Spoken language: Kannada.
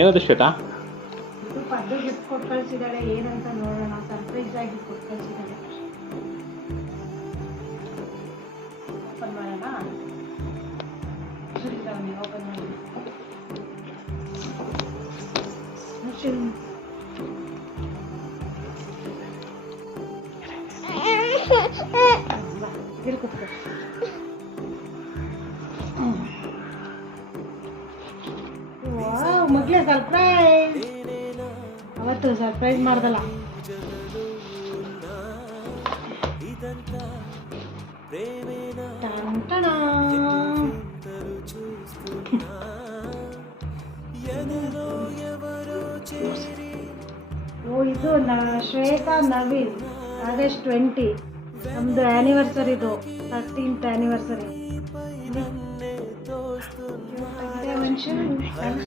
ಏನದು ಶ್ವೇತಾ? ಇದು ಪದ್ದು ಗಿಫ್ಟ್ ಕೊಟ್ಟು ಕಳಿಸಿದ್ದಾಳೆ, ಏನಂತ ನೋಡೋಣ. ಸರ್ಪ್ರೈಸ್ ಆಗಿ ಕೊಟ್ಟು ಕಳಿಸಿದ್ದಾಳೆ. ಓಪನ್ ಮಾಡೋಣ. ಓಪನ್ ಮಾಡಿ. ಮಗ್ಲೇ ಸರ್ಪ್ರೈಸ್. ಅವತ್ತು ಸರ್ಪ್ರೈಸ್ ಮಾಡ್ದಲ್ಲ. ಓ ಇದು ಶ್ವೇತಾ ನವೀನ್ ಆಗಸ್ಟ್ 20 ನಮ್ದು ಆ್ಯನಿವರ್ಸರಿದು 13th ಆ್ಯನಿವರ್ಸರಿ. ಮನುಷ್ಯ